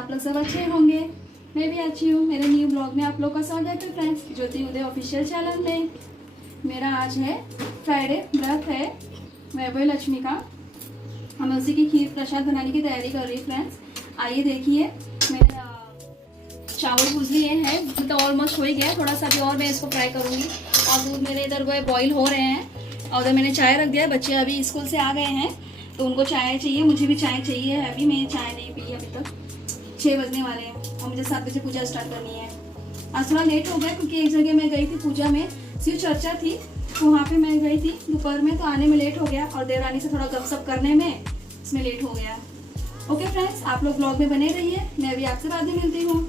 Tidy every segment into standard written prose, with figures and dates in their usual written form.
आप लोग सब अच्छे होंगे। मैं भी अच्छी हूँ। मेरे न्यू ब्लॉग में आप लोग का स्वागत है फ्रेंड्स, ज्योति उदय ऑफिशियल चैनल में। मेरा आज है फ्राइडे, व्रत है वैभव लक्ष्मी का। हम उसी की खीर प्रसाद बनाने की तैयारी कर रही है फ्रेंड्स। आइए देखिए, मैंने चावल भूज लिए हैं, तो ऑलमोस्ट हो ही गया। थोड़ा सा भी और मैं इसको फ्राई करूँगी। और दूध मेरे इधर वो बॉईल हो रहे हैं और उधर मैंने चाय रख दिया है। बच्चे अभी स्कूल से आ गए हैं तो उनको चाय चाहिए, मुझे भी चाय चाहिए। अभी मैं चाय नहीं पी अभी तक, 6 बजने वाले हैं और मुझे 7 बजे पूजा स्टार्ट करनी है। आज थोड़ा लेट हो गया क्योंकि एक जगह मैं गई थी पूजा में, शिव चर्चा थी, तो वहाँ पे मैं गई थी दोपहर में, तो आने में लेट हो गया और देवरानी से थोड़ा गपशप करने में इसमें लेट हो गया। ओके फ्रेंड्स, आप लोग ब्लॉग में बने रहिए, मैं अभी आपसे बाद में मिलती हूँ।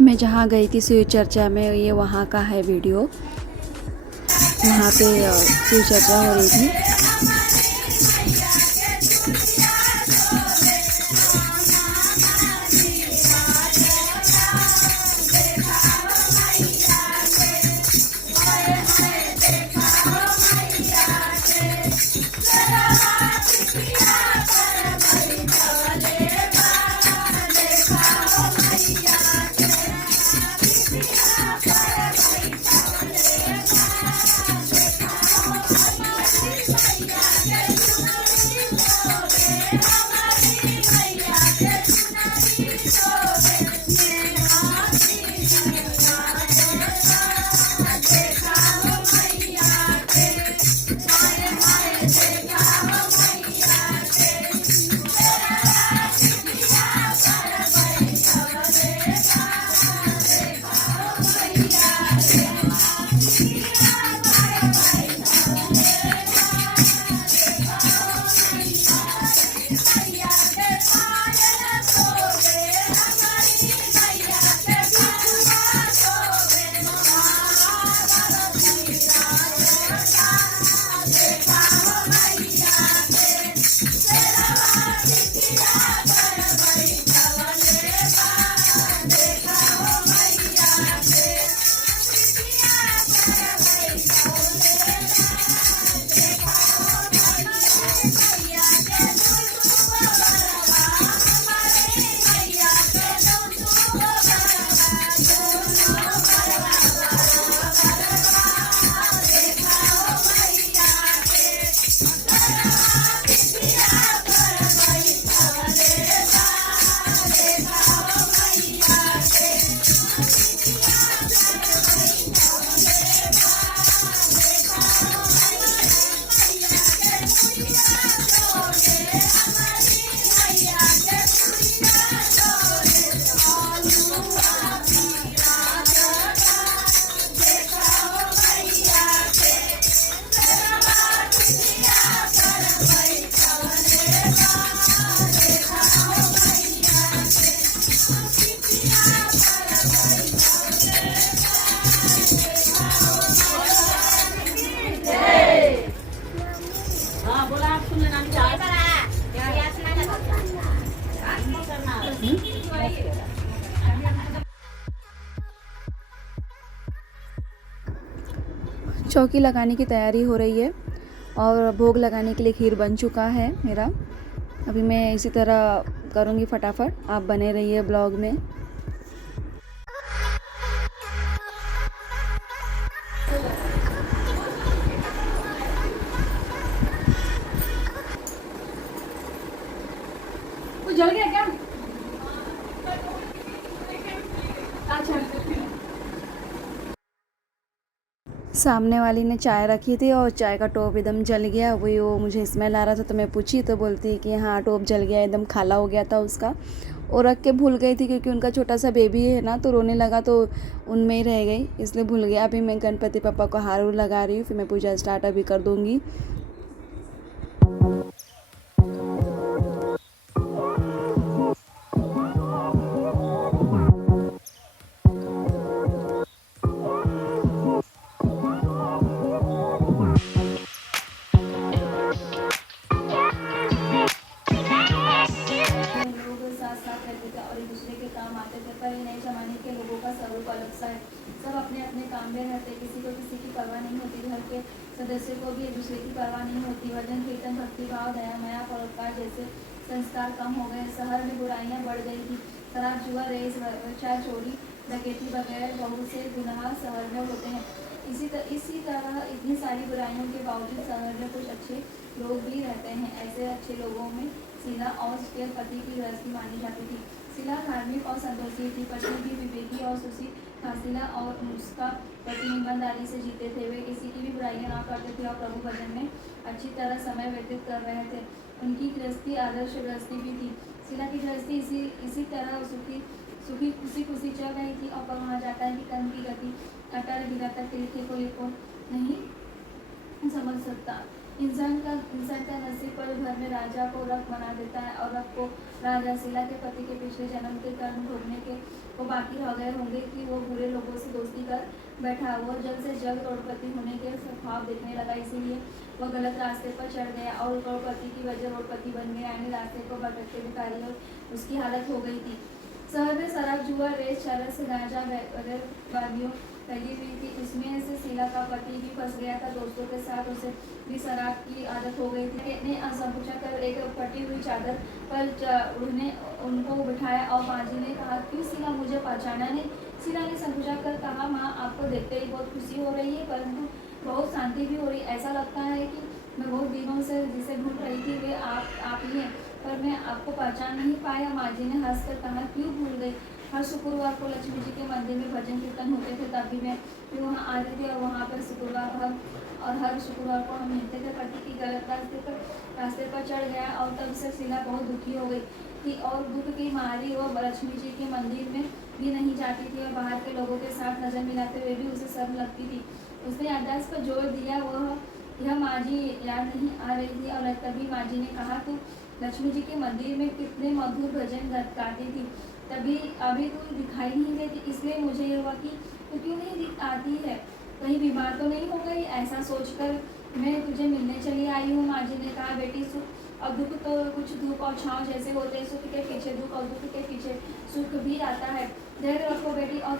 मैं जहाँ गई थी शिव चर्चा में, ये वहाँ का है वीडियो। वहाँ पे शिव चर्चा हो रही थी। चौकी लगाने की तैयारी हो रही है और भोग लगाने के लिए खीर बन चुका है मेरा। अभी मैं इसी तरह करूँगी फटाफट, आप बने रहिए ब्लॉग में। जल गया क्या? सामने वाली ने चाय रखी थी और चाय का टोप एकदम जल गया। वही वो मुझे स्मेल आ रहा था तो मैं पूछी तो बोलती कि हाँ टोप जल गया, एकदम खाला हो गया था उसका। और रख के भूल गई थी क्योंकि उनका छोटा सा बेबी है ना, तो रोने लगा तो उनमें ही रह गई, इसलिए भूल गया। अभी मैं गणपति पापा को हार लगा रही हूँ, फिर मैं पूजा स्टार्ट अभी कर दूँगी। और एक दूसरे के काम आते थे। पर ये नए ज़माने के लोगों का स्वरूप अलग सा है। सब अपने अपने काम में रहते, किसी को किसी की परवाह नहीं होती। घर के सदस्यों को भी एक दूसरे की परवाह नहीं होती। भजन कीर्तन, भक्तिभाव, दया माया, परोपकार जैसे संस्कार कम हो गए। शहर में बुराइयाँ बढ़ गई थी। शराब, जुआ, रेस, व्यभिचार, चोरी, डकैती वगैरह बहुत से गुनाह शहर में होते हैं। इसी तरह इतनी सारी बुराइयों के बावजूद शहर में कुछ अच्छे लोग भी रहते हैं। ऐसे अच्छे लोगों में शीला और उसके पति की गृहस्थी मानी जाती थी। शीला धार्मिक और संतोषी थी, पति भी विवेकी और सुशील था। शीला और उसका पति ईमानदारी से जीते थे। वे किसी की भी बुराइयां ना करते थे और प्रभु भजन में अच्छी तरह समय व्यतीत कर रहे थे। उनकी गृहस्थी आदर्श गृहस्थी भी थी। शीला की गृहस्थी इसी तरह सुखी खुशी चल रही थी। और कहा जाता है कि कर्म की गति अटल विघातक तीर्थे को नहीं समझ सकता। इंसान का नसीब पल भर में राजा को रख बना देता है और रख को राजा। शीला के पति के पिछले जन्म के कर्म भोगने के वो बाकी रह गए होंगे कि वो बुरे लोगों से दोस्ती कर बैठा। वो जल्द से जल्द करोड़पति होने के स्वभाव देखने लगा, इसीलिए वह गलत रास्ते पर चढ़ गया और करोड़पति की वजह करोड़पति बन गया। यानी रास्ते को भटकते भिखारी और उसकी हालत हो गई थी। शहर में शराब, जुआ, रेस, चरस, गांजा वगैरह बागियों फैली हुई थी। इसमें से शीला का पति भी फंस गया था। दोस्तों के साथ उसे भी शराब की आदत हो गई थी। ने संपूछा कर एक फटी हुई चादर पर उनको बिठाया और माँ जी ने कहा, क्यों शीला, मुझे पहचाना नहीं? शीला ने संपूछा कर कहा, माँ, आपको देखते ही बहुत खुशी हो रही है, परंतु बहुत शांति भी हो रही। ऐसा लगता है कि मैं बहुत दिनों से जिसे ढूंढ रही थी वे आप ही हैं, पर मैं आपको पहचान नहीं पाया। माँ जी ने हंसकर कहा, क्यों भूल गई? हर शुक्रवार को लक्ष्मी जी के मंदिर में भजन कीर्तन होते थे, तभी मैं भी वहाँ आते थे और वहाँ पर हर शुक्रवार को हम मिलते थे। पति की गलत रास्ते पर चढ़ गया और तब से शीला बहुत दुखी हो गई थी और दुख की मारी वो लक्ष्मी जी के मंदिर में भी नहीं जाती थी और बाहर के लोगों के साथ नजर मिलाते हुए भी उसे शर्म लगती थी। उसने याददाश्त पर जोर दिया, यह माँ जी याद नहीं आ रही थी और तभी माँ जी ने कहा, तू लक्ष्मी जी के मंदिर में कितने मधुर भजन गाती थी, अभी तू दिखाई नहीं देती, इसलिए मुझे ये हुआ कि तू क्यों नहीं आती है, कहीं बीमार तो नहीं हो गई? ऐसा सोचकर मैं तुझे मिलने चली आई हूँ। माँ जी ने कहा, बेटी, सुख और दुख तो कुछ धूप और छाँव जैसे होते हैं। सुख के पीछे दुख और दुख के पीछे सुख भी आता है। धैर्य रखो बेटी। और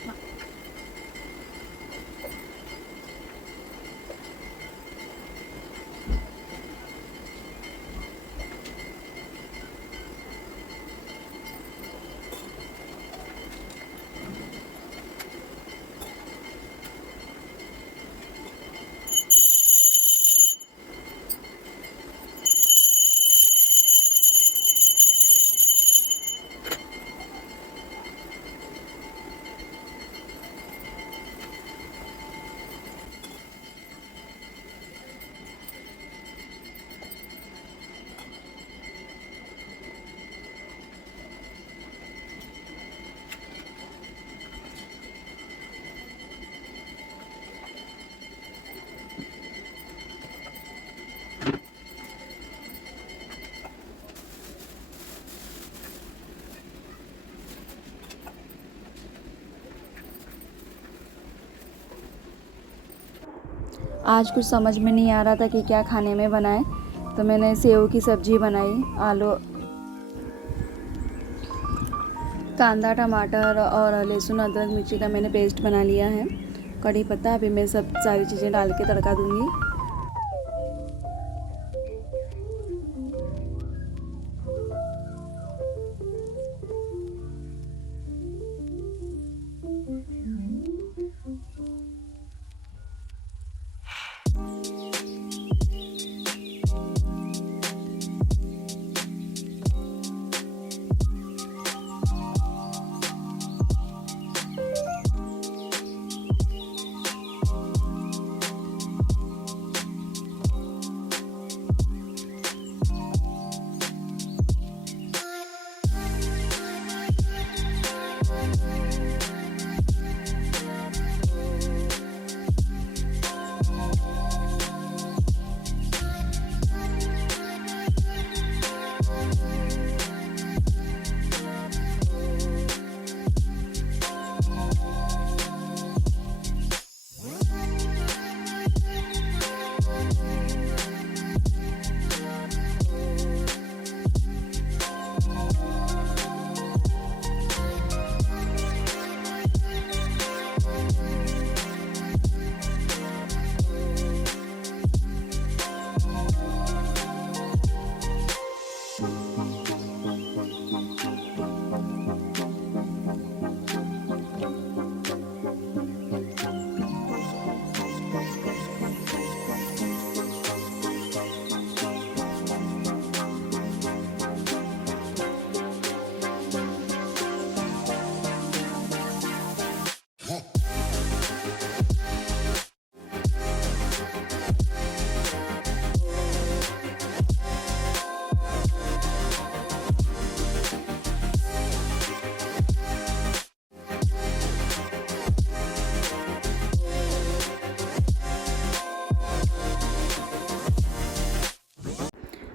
आज कुछ समझ में नहीं आ रहा था कि क्या खाने में बनाएं, तो मैंने सेव की सब्जी बनाई। आलू, कांदा, टमाटर और लहसुन, अदरक, मिर्ची का मैंने पेस्ट बना लिया है। कड़ी पत्ता, अभी मैं सब सारी चीज़ें डाल के तड़का दूंगी।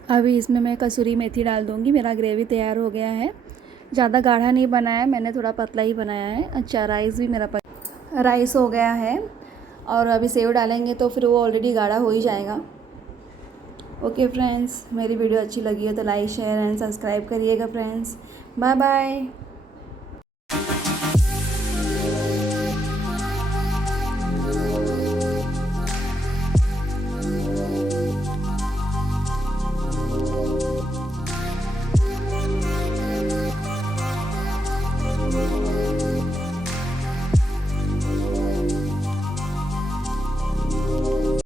अभी इसमें मैं कसूरी मेथी डाल दूँगी। मेरा ग्रेवी तैयार हो गया है। ज़्यादा गाढ़ा नहीं बनाया, मैंने थोड़ा पतला ही बनाया है। अच्छा, राइस भी मेरा राइस हो गया है और अभी सेव डालेंगे तो फिर वो ऑलरेडी गाढ़ा हो ही जाएगा। ओके फ्रेंड्स, मेरी वीडियो अच्छी लगी है तो लाइक शेयर एंड सब्सक्राइब करिएगा फ्रेंड्स। Bye bye.